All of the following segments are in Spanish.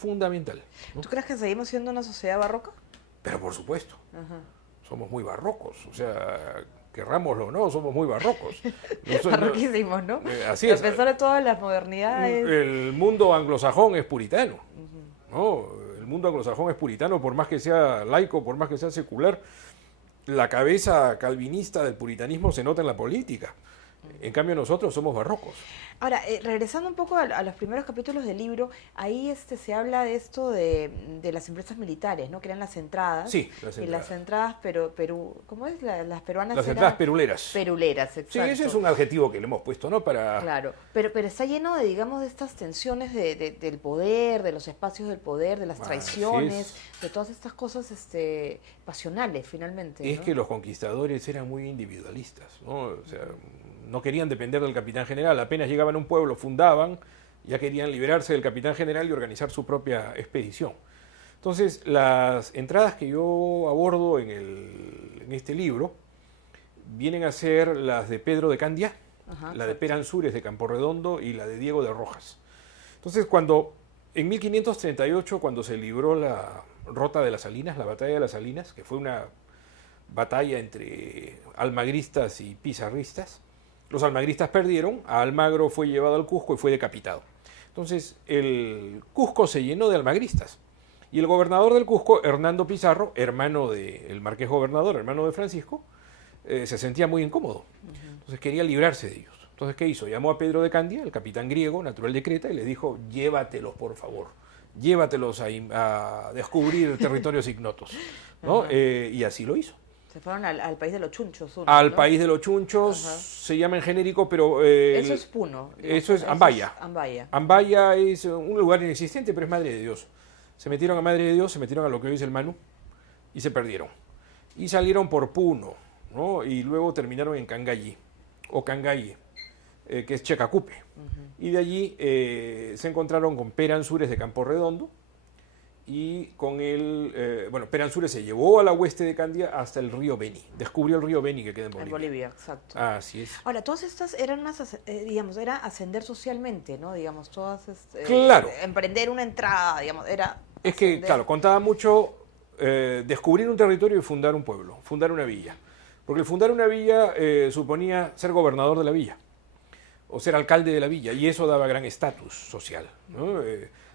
fundamental, ¿no? ¿Tú crees que seguimos siendo una sociedad barroca? Pero por supuesto, Ajá. somos muy barrocos, o sea, querrámoslo o no, somos muy barrocos. Barroquísimos, ¿no? Así A es. pesar de todas las modernidades. El mundo anglosajón es puritano, ¿no? El mundo anglosajón es puritano, por más que sea laico, por más que sea secular. La cabeza calvinista del puritanismo se nota en la política. En cambio nosotros somos barrocos. Ahora, regresando un poco a los primeros capítulos del libro, ahí se habla de esto de las empresas militares, ¿no? Que eran las entradas. Sí, las Y entradas. las entradas, ¿cómo es? Las peruanas Las eran entradas peruleras. peruleras, Sí, exacto. ese es un adjetivo que le hemos puesto, ¿no? Para... Claro, pero está lleno de, digamos, de estas tensiones del poder, de los espacios del poder, de las Así traiciones, es. de todas estas cosas pasionales, finalmente. Es ¿no? que los conquistadores eran muy individualistas, ¿no? O sea, no querían depender del capitán general. Apenas llegaban a un pueblo, fundaban, ya querían liberarse del capitán general y organizar su propia expedición. Entonces, las entradas que yo abordo en este libro vienen a ser las de Pedro de Candia, Ajá, la de exacto. Peransúrez de Camporredondo y la de Diego de Rojas. Entonces, en 1538, cuando se libró la Rota de las Salinas, la batalla de las Salinas, que fue una batalla entre almagristas y pizarristas, los almagristas perdieron, a Almagro fue llevado al Cusco y fue decapitado. Entonces, el Cusco se llenó de almagristas. Y el gobernador del Cusco, Hernando Pizarro, hermano del marqués gobernador, hermano de Francisco, se sentía muy incómodo. Entonces quería librarse de ellos. Entonces, ¿qué hizo? Llamó a Pedro de Candia, el capitán griego, natural de Creta, y le dijo, llévatelos, por favor. Llévatelos a descubrir territorios ignotos, ¿no? Y así lo hizo. Se fueron al país de los chunchos. Al ¿no? país de los chunchos, Ajá. se llama en genérico, pero... Eso es Puno. ¿no? Eso es Ambaya. Ambaya. Ambaya es un lugar inexistente, pero es Madre de Dios. Se metieron a Madre de Dios, se metieron a lo que hoy es el Manu, y se perdieron. Y salieron por Puno, ¿no? Y luego terminaron en Cangalli, o Cangalle, que es Checacupe. Y de allí se encontraron con Peransúrez de Camporredondo, y con él, Peransúrez se llevó a la hueste de Candia hasta el río Beni. Descubrió el río Beni que queda en Bolivia. En Bolivia, exacto. Así es. Ahora, todas estas eran digamos, era ascender socialmente, ¿no? Digamos, todas, Claro. emprender una entrada, digamos, era Es que, ascender. claro, contaba mucho descubrir un territorio y fundar un pueblo, fundar una villa. Porque el fundar una villa suponía ser gobernador de la villa, o ser alcalde de la villa, y eso daba gran estatus social, ¿no?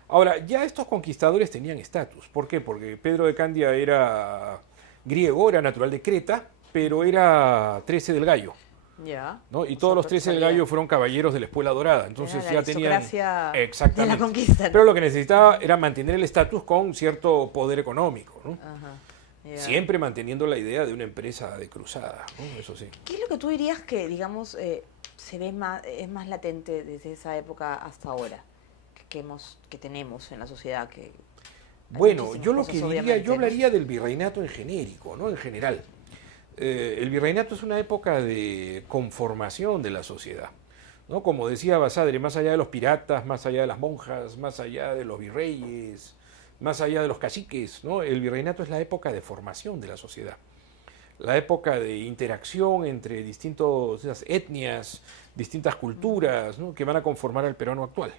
Ahora, ya estos conquistadores tenían estatus. ¿Por qué? Porque Pedro de Candia era griego, era natural de Creta, pero era 13 del Gallo, Ya. ¿no? Y O todos sea, los 13 del Gallo fueron caballeros de la Espuela Dorada. Entonces era la ya tenían... aristocracia Exactamente. de la conquista, ¿no? Pero lo que necesitaba era mantener el estatus con cierto poder económico, ¿no? Ajá. Ya. Siempre manteniendo la idea de una empresa de cruzada, ¿no? Eso sí. ¿Qué es lo que tú dirías que, digamos, se ve es más latente desde esa época hasta ahora? Que tenemos en la sociedad. Bueno, yo lo cosas, que diría, obviamente, yo ¿no? hablaría del virreinato en genérico, ¿no? En general. El virreinato es una época de conformación de la sociedad, ¿no? Como decía Basadre, más allá de los piratas, más allá de las monjas, más allá de los virreyes, más allá de los caciques, ¿no? El virreinato es la época de formación de la sociedad, la época de interacción entre distintas etnias, distintas culturas, ¿no? Que van a conformar al peruano actual.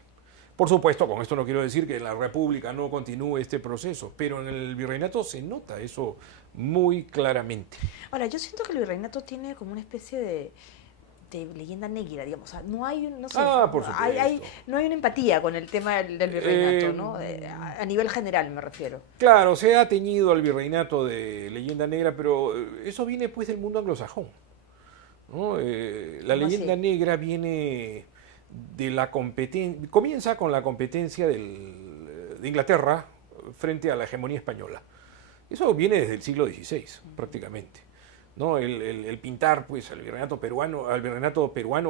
Por supuesto, con esto no quiero decir que en la República no continúe este proceso, pero en el virreinato se nota eso muy claramente. Ahora, yo siento que el virreinato tiene como una especie de leyenda negra, digamos. O sea, no hay, no sé, Por supuesto. no hay una empatía con el tema del virreinato, ¿no? A nivel general me refiero. Claro, se ha teñido al virreinato de leyenda negra, pero eso viene pues del mundo anglosajón, ¿no? La leyenda así? negra viene de la competencia, comienza con la competencia de Inglaterra frente a la hegemonía española. Eso viene desde el siglo XVI, prácticamente, ¿no? El pintar pues al virreinato peruano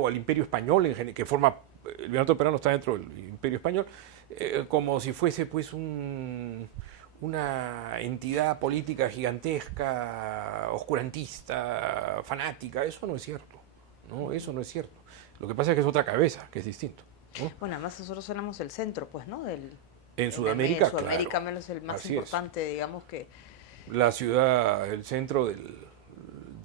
o al imperio español, que forma, el virreinato peruano está dentro del imperio español, como si fuese pues una entidad política gigantesca, oscurantista, fanática. Eso no es cierto, ¿no? Eso no es cierto. Lo que pasa es que es otra cabeza, que es distinto, ¿no? Bueno, además nosotros éramos el centro, pues, ¿no? En Sudamérica, Sudamérica, claro. menos el más Así importante, digamos que... La ciudad, el centro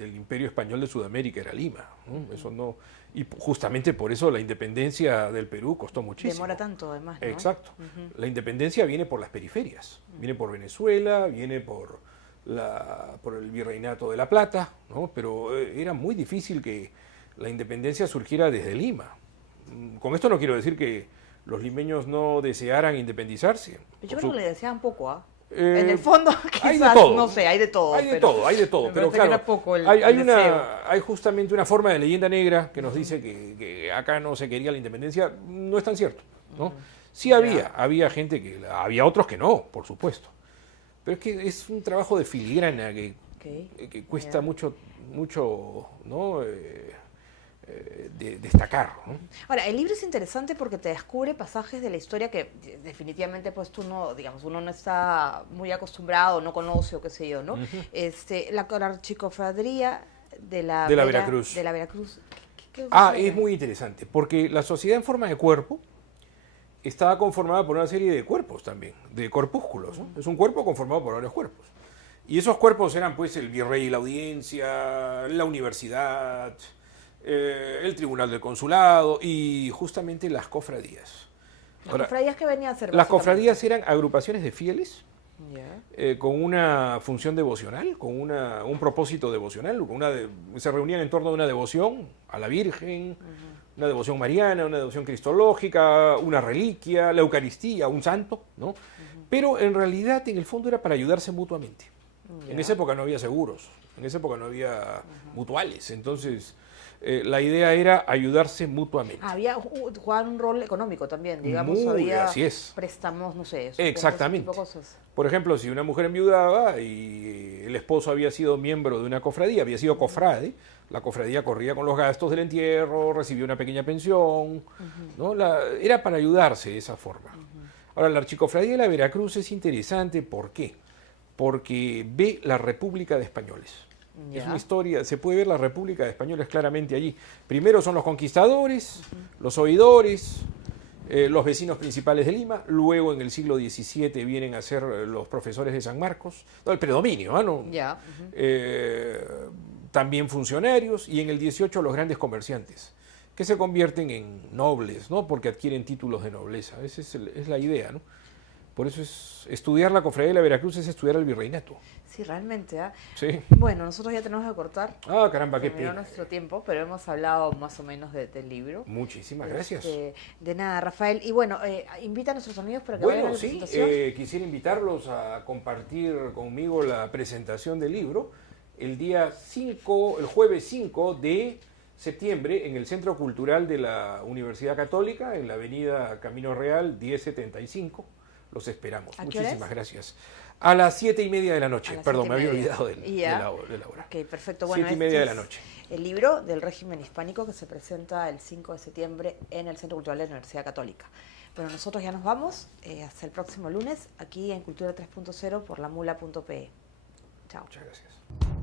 del Imperio Español de Sudamérica era Lima, ¿no? Eso no, y justamente por eso la independencia del Perú costó muchísimo. Demora tanto, además, ¿no? Exacto. La independencia viene por las periferias, viene por Venezuela, viene por el Virreinato de la Plata, ¿no? Pero era muy difícil que la independencia surgiera desde Lima. Con esto no quiero decir que los limeños no desearan independizarse. Yo creo que le deseaban poco, ¿ah? Eh, En el fondo, hay quizás, de todo. no sé, hay de todo. Hay de todo, hay de todo, me pero parece que claro, era poco el hay deseo. hay justamente una forma de leyenda negra que nos dice que acá no se quería la independencia. No es tan cierto, ¿no? Sí Ya. había gente había otros que no, por supuesto. Pero es que es un trabajo de filigrana que cuesta Ya. mucho, ¿no? Destacar, ¿no? Ahora, el libro es interesante porque te descubre pasajes de la historia que definitivamente pues tú no, digamos, uno no está muy acostumbrado, no conoce o qué sé yo, ¿no? La archicofradía de la Veracruz. De la Veracruz. ¿Qué Es muy interesante, porque la sociedad en forma de cuerpo estaba conformada por una serie de cuerpos también, de corpúsculos, ¿no? Es un cuerpo conformado por varios cuerpos. Y esos cuerpos eran pues el virrey y la audiencia, la universidad, el tribunal del consulado y justamente las cofradías. ¿Las cofradías que venían a hacer? Las cofradías eran agrupaciones de fieles Ya. con una función devocional, con un propósito devocional, se reunían en torno a una devoción a la Virgen, una devoción mariana, una devoción cristológica, una reliquia, la Eucaristía, un santo, ¿no? Pero en realidad, en el fondo, era para ayudarse mutuamente. Ya. En esa época no había seguros, en esa época no había mutuales, entonces la idea era ayudarse mutuamente. Jugaban un rol económico también, digamos, Así es. préstamos, no sé, Exactamente. ese tipo de cosas. Por ejemplo, si una mujer enviudaba y el esposo había sido miembro de una cofradía, había sido cofrade, la cofradía corría con los gastos del entierro, recibía una pequeña pensión, ¿no? Era para ayudarse de esa forma. Ahora, la archicofradía de la Veracruz es interesante, ¿por qué? Porque ve la República de Españoles. Ya. Es una historia, se puede ver la República de Españoles claramente allí. Primero son los conquistadores, los oidores, los vecinos principales de Lima, luego en el siglo XVII vienen a ser los profesores de San Marcos, el predominio, ¿no? Ya. También funcionarios, y en el XVIII los grandes comerciantes, que se convierten en nobles, ¿no? Porque adquieren títulos de nobleza. Esa es la idea, ¿no? Por eso estudiar la cofradía de la Veracruz es estudiar el virreinato. Sí, realmente, ¿ah? Sí. Bueno, nosotros ya tenemos que cortar. Caramba, qué Terminó pena. nuestro tiempo, pero hemos hablado más o menos del libro. Muchísimas gracias. De nada, Rafael. Y bueno, invita a nuestros amigos para que vayan a Bueno, la sí, presentación. quisiera invitarlos a compartir conmigo la presentación del libro el jueves 5 de septiembre en el Centro Cultural de la Universidad Católica, en la avenida Camino Real 1075. Los esperamos. ¿A qué hora Muchísimas es? gracias. A las 7:30 de la noche. A las Perdón, me había 7:30. olvidado de la hora. Ok, perfecto. Bueno, 7:30 de la es noche. el libro del régimen hispánico que se presenta el 5 de septiembre en el Centro Cultural de la Universidad Católica. Bueno, nosotros ya nos vamos. Hasta el próximo lunes, aquí en Cultura 3.0 por lamula.pe. Chao. Muchas gracias.